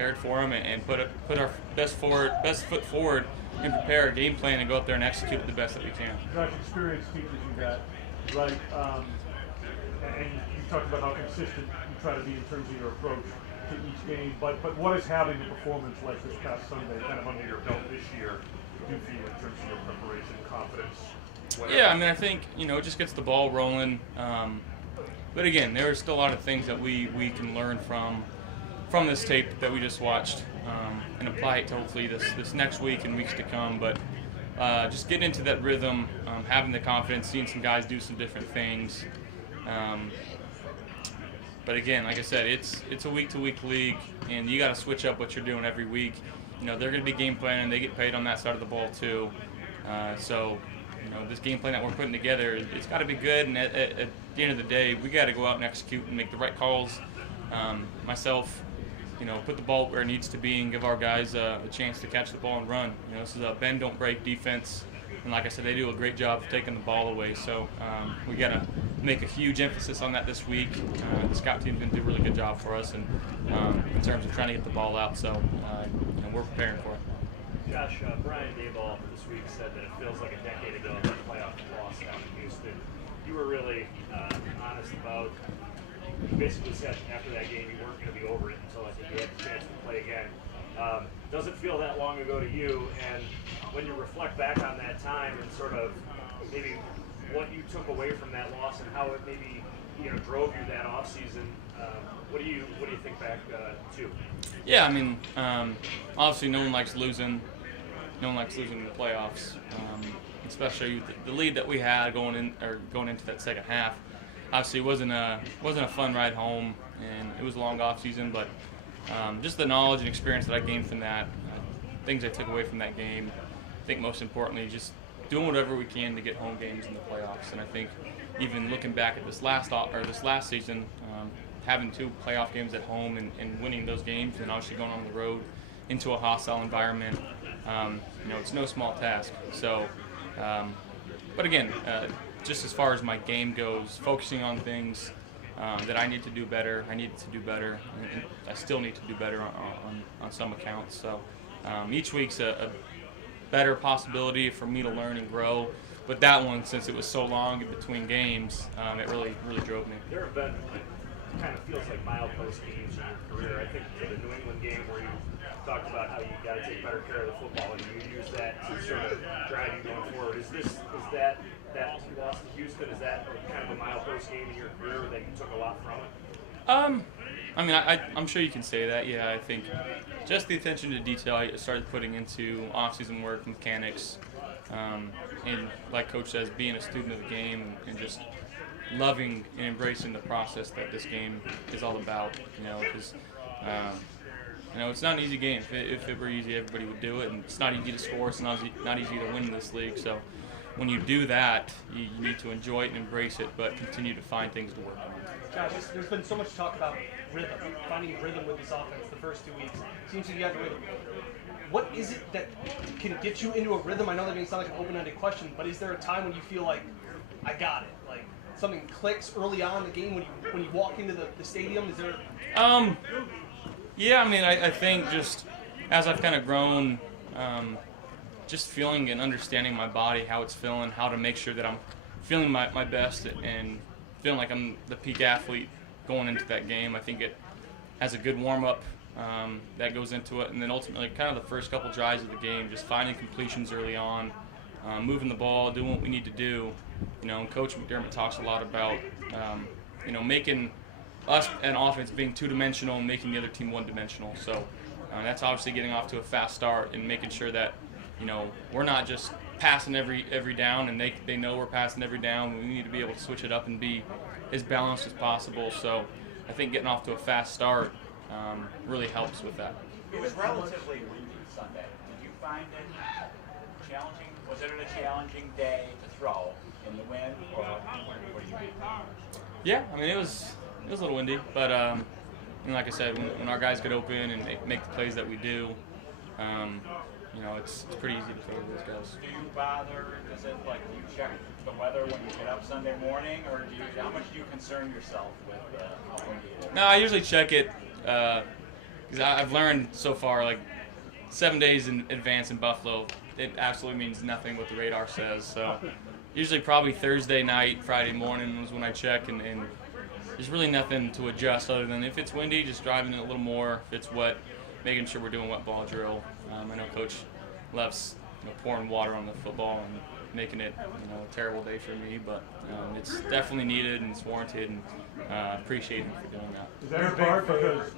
prepared for them and put our best foot forward and prepare a game plan and go out there and execute it the best that we can. Josh, experience teaches you that, right? And you talked about how consistent you try to be in terms of your approach to each game. But what is having a performance like this past Sunday kind of under your belt this year do for you in terms of your preparation, confidence? Whatever? Yeah, I mean, I think it just gets the ball rolling. But again, there are still a lot of things that we can learn from this tape that we just watched and apply it to hopefully this next week and weeks to come. But just getting into that rhythm, having the confidence, seeing some guys do some different things. But again, like I said, it's a week-to-week league, and you got to switch up what you're doing every week. They're going to be game planning. They get paid on that side of the ball too. So this game plan that we're putting together, it's got to be good. And at the end of the day, we got to go out and execute and make the right calls. Myself, put the ball where it needs to be and give our guys a chance to catch the ball and run. This is a bend, don't break defense. And like I said, they do a great job of taking the ball away. So we got to make a huge emphasis on that this week. The scout team's going to do a really good job for us in terms of trying to get the ball out. So we're preparing for it. Josh, Brian Dayball this week said that it feels like a decade ago that playoff loss down in Houston. You were really honest about. You basically said after that game you weren't going to be over it until I think you had the chance to play again. Does it feel that long ago to you? And when you reflect back on that time and sort of maybe what you took away from that loss and how it maybe drove you that off season, what do you think back to? Yeah, I mean, obviously no one likes losing. No one likes losing in the playoffs, especially with the lead that we had going into that second half. Obviously, it wasn't a fun ride home, and it was a long off season. But just the knowledge and experience that I gained from that, things I took away from that game. I think most importantly, just doing whatever we can to get home games in the playoffs. And I think even looking back at this last season, having 2 playoff games at home and winning those games, and obviously going on the road into a hostile environment, it's no small task. So, but again, just as far as my game goes, focusing on things that I need to do better, I needed to do better, and I still need to do better on some accounts. So each week's a better possibility for me to learn and grow. But that one, since it was so long in between games, it really drove me. There have been kind of feels like milepost games in your career. I think the New England game where you talked about how you got to take better care of the football and you use that to sort of drive you going forward. Is that loss to Houston? Is that kind of a milepost game in your career that you took a lot from it? I mean, I'm sure you can say that. Yeah, I think just the attention to detail I started putting into off-season work, mechanics, and like Coach says, being a student of the game and just loving and embracing the process that this game is all about. Because it's not an easy game. If it were easy, everybody would do it, and it's not easy to score. It's not easy to win in this league. So when you do that, you need to enjoy it and embrace it, but continue to find things to work on. Josh, there's been so much talk about rhythm, finding rhythm with this offense the first 2 weeks. Seems like you have rhythm. What is it that can get you into a rhythm? I know that may sound like an open-ended question, but is there a time when you feel like, I got it? Like something clicks early on in the game when you walk into the stadium? Is there? Yeah, I mean, I think just as I've kind of grown, just feeling and understanding my body, how it's feeling, how to make sure that I'm feeling my best and feeling like I'm the peak athlete going into that game. I think it has a good warm-up that goes into it, and then ultimately kind of the first couple drives of the game, just finding completions early on, moving the ball, doing what we need to do. And Coach McDermott talks a lot about, making us an offense being two-dimensional and making the other team one-dimensional. So that's obviously getting off to a fast start and making sure that, we're not just passing every down and they know we're passing every down. We need to be able to switch it up and be as balanced as possible. So I think getting off to a fast start really helps with that. It was relatively windy Sunday. Did you find it challenging? Was it a challenging day to throw in the wind, or what do you mean? Yeah, I mean it was a little windy, but like I said, when our guys get open and make the plays that we do, it's pretty easy to throw those guys. Do you bother? Is it like you check the weather when you get up Sunday morning, or how much do you concern yourself with how windy it is? No, I usually check it because I've learned so far, like 7 days in advance in Buffalo, it absolutely means nothing what the radar says. So usually probably Thursday night, Friday morning was when I check, and there's really nothing to adjust other than if it's windy, just driving it a little more. If it's wet, making sure we're doing wet ball drill. I know Coach loves pouring water on the football and making it a terrible day for me, but it's definitely needed and it's warranted, and appreciate him for doing that. Is that hard because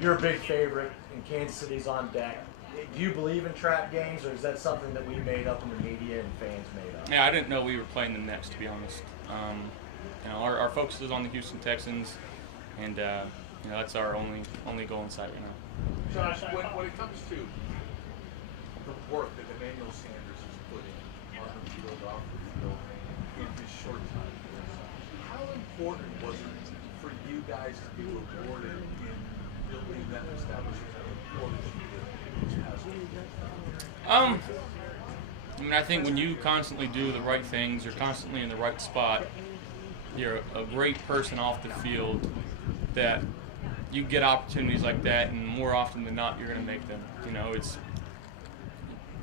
You're a big favorite, and Kansas City's on deck. Do you believe in trap games, or is that something that we made up in the media and fans made up? Yeah, I didn't know we were playing them next, to be honest. Our focus is on the Houston Texans, and that's our only goal in sight right now. Josh, when it comes to the work that Emmanuel Sanders has put in on the field, off the field, in his short time here, how important was it for you guys to be rewarded in building that establishment of importance this past week? I think when you constantly do the right things, you're constantly in the right spot, you're a great person off the field, that you get opportunities like that, and more often than not, you're going to make them.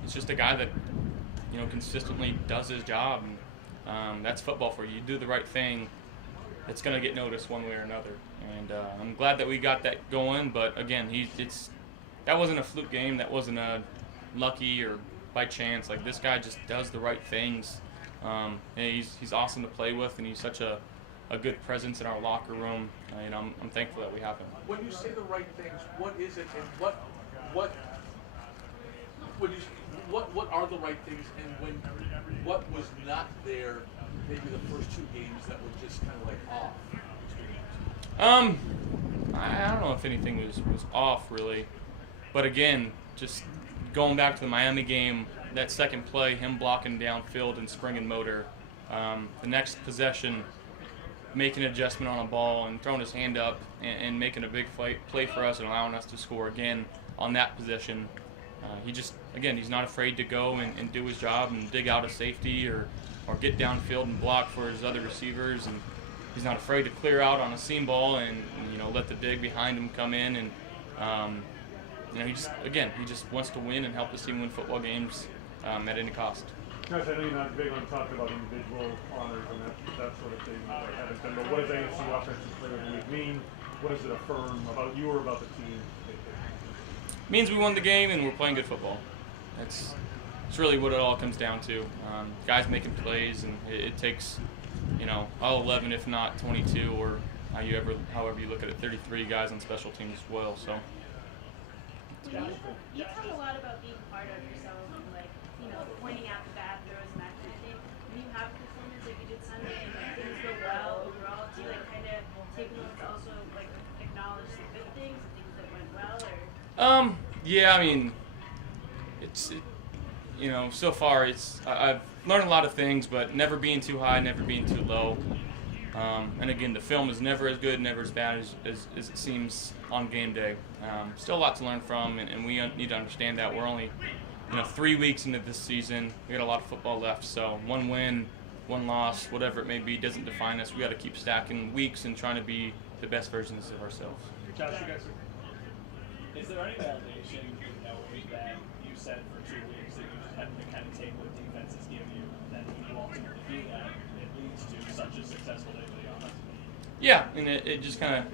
It's just a guy that, consistently does his job, and that's football for you. You do the right thing, it's going to get noticed one way or another. And I'm glad that we got that going, but again, that wasn't a fluke game, that wasn't a lucky or by chance. Like, this guy just does the right things. And he's awesome to play with, and he's such a good presence in our locker room. I'm thankful that we have him. When you say the right things, what is it, and what are the right things, and what was not there maybe the first two games that were just kind of like off? I don't know if anything was off really, but again, just going back to the Miami game, that second play, him blocking downfield and springing motor, the next possession, making an adjustment on a ball and throwing his hand up and making a big play for us and allowing us to score again on that position. He's not afraid to go and do his job and dig out a safety or get downfield and block for his other receivers, and he's not afraid to clear out on a seam ball and let the dig behind him come in, and he just wants to win and help his team win football games at any cost. Guys, I know you're not big on talking about individual honors and that sort of thing, but what does AFC Offensive Player of the Week mean? What does it affirm about you or about the team? It means we won the game and we're playing good football. It's really what it all comes down to. Guys making plays, and it takes all 11, if not 22, or however you look at it, 33 guys on special teams as well. So. You talk a lot about being hard on yourself and pointing out the bad throws and that kind of thing. When you have a performance like you did Sunday and things go well overall, do you kind of take a moment to also acknowledge the good things, the things that went well, or? Yeah, so far I've learned a lot of things, but never being too high, never being too low. And again, the film is never as good, never as bad as it seems on game day. Still a lot to learn from, and we need to understand that we're only 3 weeks into this season. We got a lot of football left, so one win, one loss, whatever it may be, doesn't define us. We got to keep stacking weeks and trying to be the best versions of ourselves. Josh, you guys Is there any validation in knowing that you said for 2 weeks that you just had to kind of take what defenses give you, and then when you ultimately do that, it leads to such a successful day for the offense? Yeah, and it just kind of,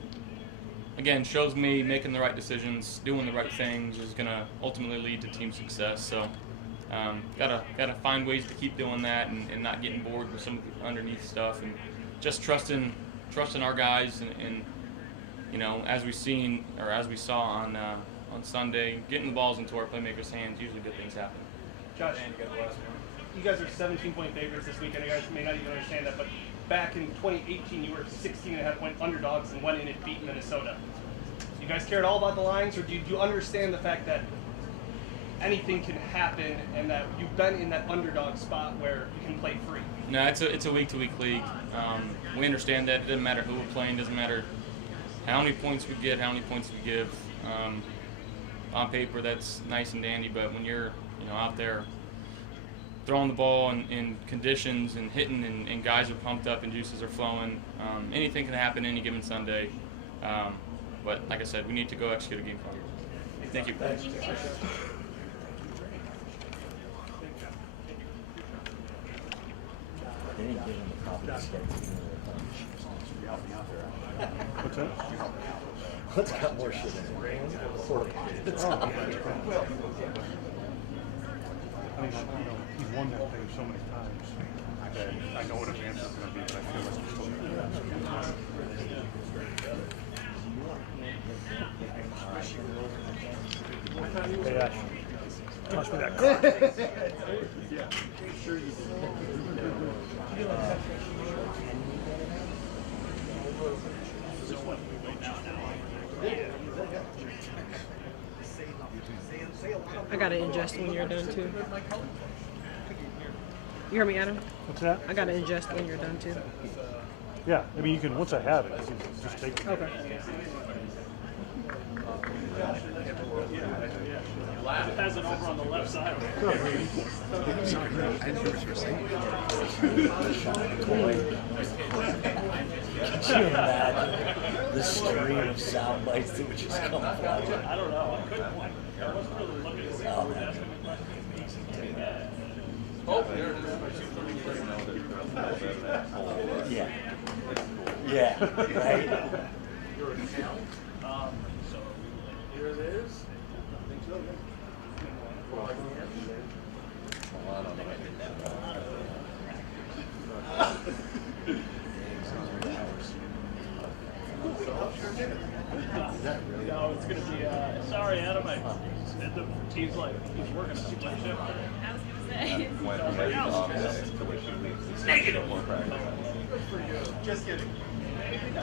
again, shows me making the right decisions, doing the right things is going to ultimately lead to team success. So gotta find ways to keep doing that and not getting bored with some underneath stuff, and just trusting our guys, and as we saw on Sunday, getting the balls into our playmakers' hands, usually good things happen. Josh, you guys are 17-point favorites this weekend. You guys may not even understand that, but back in 2018, you were 16.5-point underdogs and went in and beat Minnesota. Do you guys care at all about the lines, or do you understand the fact that anything can happen and that you've been in that underdog spot where you can play free? No, it's a week-to-week league. We understand that. It doesn't matter who we're playing. Doesn't matter how many points we get, how many points we give. On paper, that's nice and dandy, but when you're out there throwing the ball in conditions and hitting, and guys are pumped up and juices are flowing, anything can happen any given Sunday. But like I said, we need to go execute a game plan. Thank you. What's that? Let's got more shit in it. Porta potty. I mean, he's won that thing so many times that I know what his answer is going to be, but I feel like he's still Hey, Ash. Toss me that card. Yeah, sure you do. I gotta ingest when you're done too. You hear me, Adam? What's that? I gotta ingest when you're done too. Yeah, I mean, you can, once I have it, you can just take it. Okay. It has it over on the left side. Can you imagine the stream of sound bites that would just come from it? I don't know. I couldn't. I wasn't really looking at it. Oh, man. Oh, there it is. Yeah. Yeah, right? So here it is. No, it's going to be, sorry, Adam. The team's like, he's working a shift. I was gonna say. Negative. Just kidding.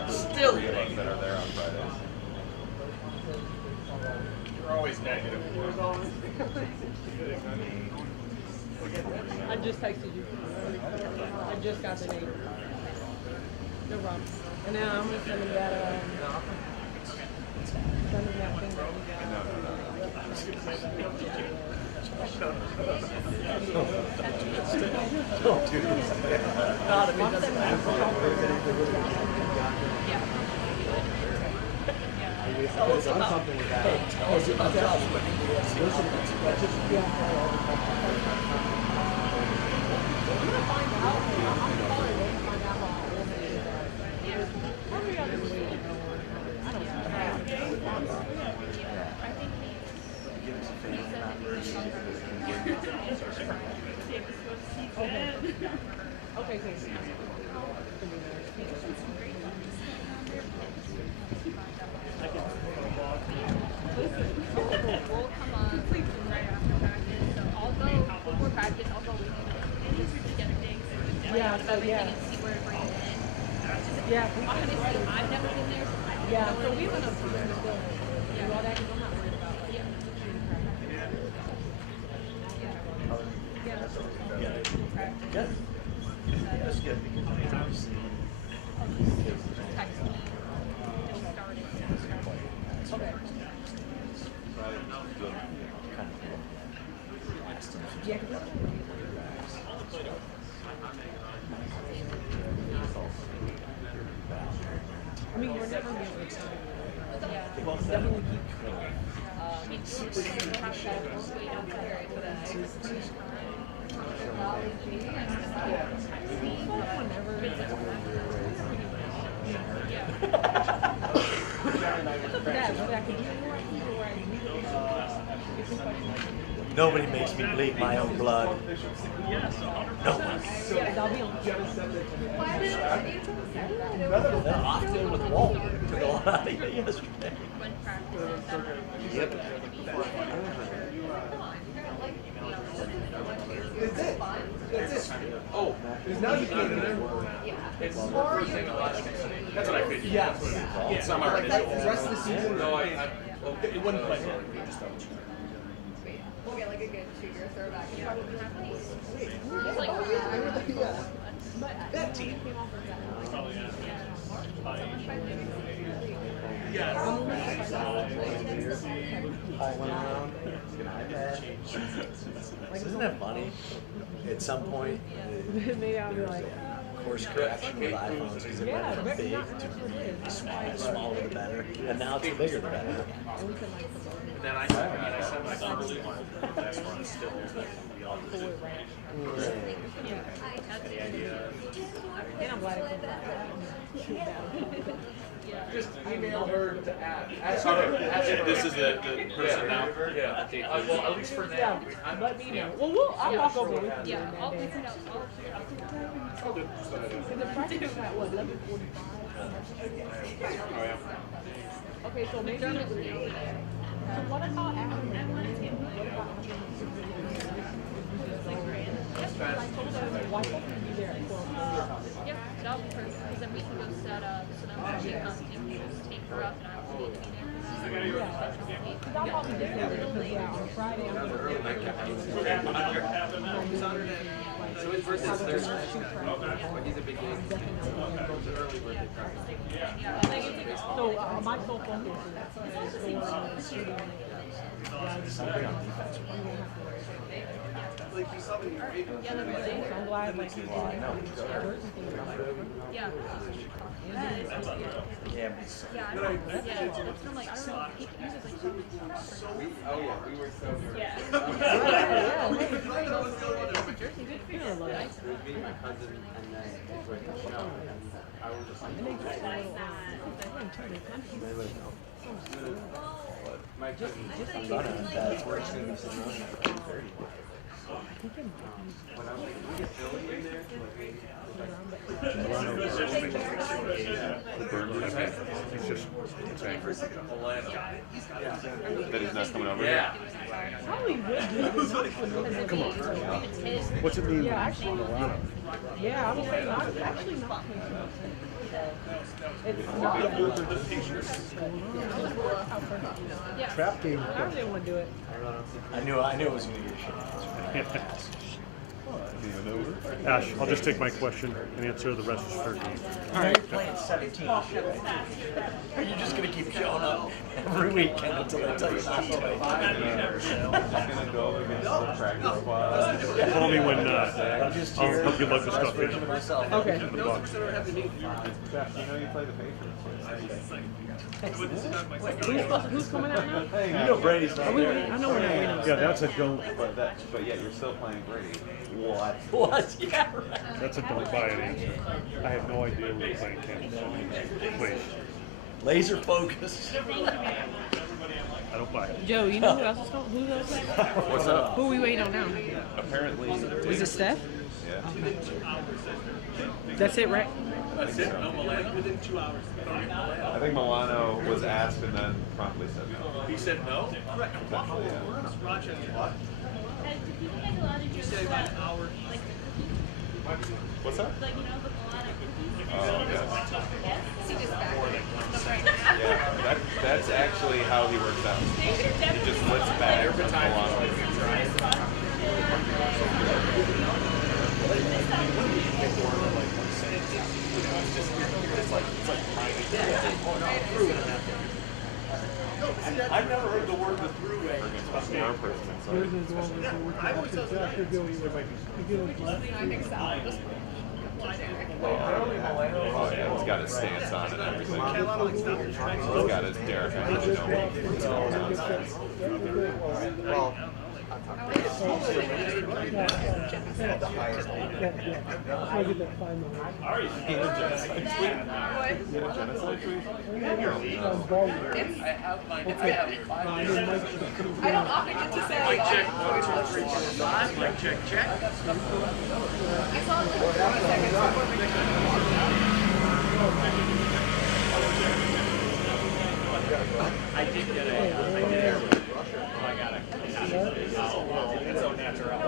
Still That are there on Fridays. You're always negative. I just texted you. I just got the name. No problem. And now I'm gonna send him that send him that thing that we got. Don't do this. Not if it doesn't Tell us about something with that. Hey, tell us about Okay, cool. We'll come on right after practice. So I'll go before practice. I'll go with you and just get things Yeah, so everything yeah. and see where to bring it in. Yeah, Honestly, I've never been there. So I don't yeah. know So what we it went is. up to the building. Do all that because I'm not worried about like Yeah. Good. That's good. Text me. It'll start it. Okay. Yeah, 'cause I mean, we're never really excited. Well, definitely keep Nobody makes me bleed my own blood. No one. That often with Walt took a lot out of you yesterday. Yep. That's it. That's it. Oh, because now you can't get It's the first thing and last thing. That's what I figured. Yeah. It's not my Like that, the rest of the season. No, it wouldn't play. We'll get like a good 2-year throwback. Yeah. It's like, That team. Hauling around. Isn't that funny? At some point, Maybe I'll be like, course correction with iPhones because it went from big to small. The smaller the better, and now it's the bigger the better. And then I said my unbelievable. Next one is still we all did. Any idea? And I'm glad Just email her to ask This is the person now? Yeah. Well, at least for now. let me know. Well, I'll walk over with you. Yeah, I'll that day. listen up. Because the practice is at what, 11:45? Oh, yeah. Okay, so maybe. So what about after? Why can't we be there at 12? Yeah, that'll be perfect. Because then we can go set up. So then when she comes, you can just take her up and I will be there. Yeah. Because I'll probably just go there because on Friday I'm going to So his birthday is Thursday. He's a big game. Early birthday party. So my sole focus is going on shooting. Like you saw when you were able to. I'm glad like you did. Yeah. Yeah, Yeah, I don't know. Yeah, I'm like, I don't know. He uses like so many stuff. Oh yeah, we were so nervous. Yeah. Good for you. It was me, my cousin, and then it was Michelle, and I was just like, my cousin works in the ceremony for 2:30. When I was like, we get Billy in there, It's just That he's not coming over Yeah. Probably would be. Come on. What's it mean? Yeah, actually. Yeah, I was saying not actually not. It's not. Yeah. Trap game. I really want to do it. I knew it was going to be a shit. Ash, I'll just take my question and answer the rest is fair game. All right, you're playing 17. Are you just going to keep showing up every weekend until they tell you not to play? Call me when I'm just here. I'll give luck to stuff in. Okay. In the box. You know you play the Patriots. Who's coming out now? You know Brady's not there. I know we're not winning. Yeah, that's a don't. But yet you're still playing Brady. What? What? Yeah, right. That's a don't buy it answer. I have no idea we're playing Kansas City. Please. Laser focus. I don't buy it. Joe, you know who else is coming? Who else? What's up? Who are we waiting on now? Apparently. Is it Steph? Yeah. That's it, right? That's it. No Milano within 2 hours. I think Milano was asked and then promptly said no. He said no? Potentially, yeah. Rochester. Did you guys allow to do like What's that? like you know the Milano cookies? Oh, Yes. He just yeah. That's actually how he works out. He just lifts back from Milano. I've never heard the word the throughway. Our person inside. Oh yeah, he's got his stance on it and everything. He's got his Derek Well, I don't often get to say. Mic check, 1, 2, 3, 4, 5. Mic check, check. I saw it like 30 seconds. I did get a, I got a, it's so natural.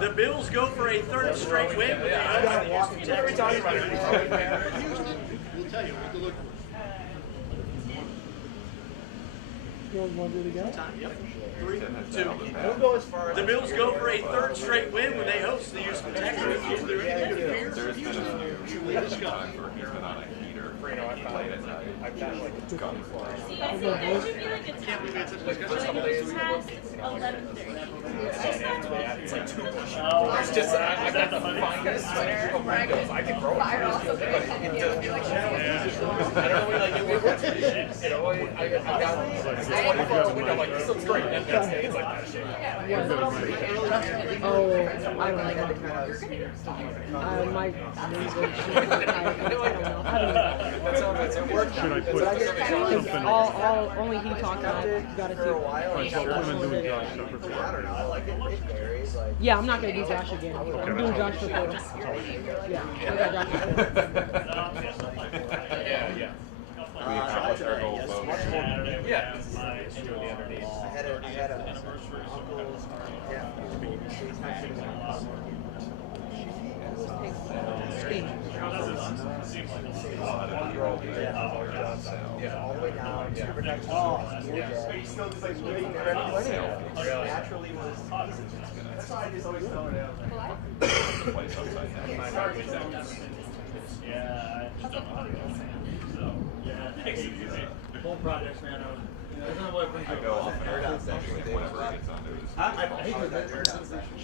The Bills go for a third straight win. Every time you we'll tell you, we can look. Yep. 3, 2. The Bills go for a third straight win when they host the Houston Texans. Is there anything here? There's been a few. He's been on a heater late at night. See, I feel like there should be like a time. Like past 11:30. It's just not It's like too much. It's just, I got the finest of windows. I can grow it. But it doesn't feel like I don't know, like, it works. You know, I got a 24-hour window, like, this looks great. And then next day, it's like that shit. Oh, I don't know. My neighbor, I don't know. Should I put something? Only he talked about it. You gotta see. Alright, so what am I doing, Josh? Separate from- Yeah, I'm not gonna do Josh again. I'm doing Josh for photo. Yeah, I got Josh for photo. We accomplished our goal, folks. Yeah. I had a uncle's all the way down. He still just like living there anyway. Naturally was. That's why I just always throw it out. Place outside that. Yeah, I just don't know how to go. So, yeah, it makes it easy. Whole projects, man. I go off and air essentially whenever it gets onto his. I hate that air down section.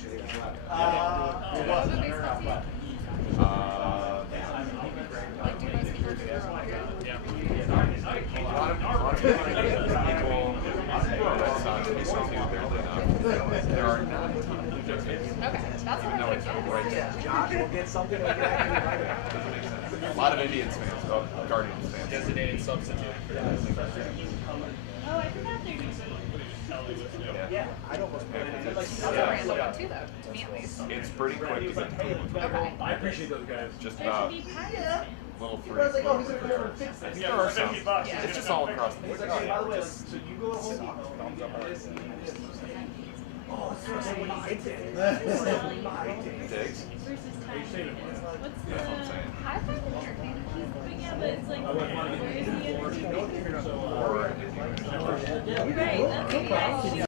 There are not. Okay, that's what No, it's right. Josh will get something like that. A lot of Indians fans, Guardians fans. Designated substitute. Oh, I forgot there used to be. Yeah, I'd almost put it in. That's a random one too, though, to me at least. It's pretty quick to get to it. Okay. I appreciate those guys. Just There about should be prize. little free. I was like, oh, he's gonna come over and fix it. There are some. $50. It's just all across the He's board. like, oh, by the way, so you go to Home Depot. Oh, so when you hit it. Digs. Versus time. What's the? That's what I'm saying. I find it entertaining. But yeah, but it's like, where is the entertainment? Or Right, that's what I see.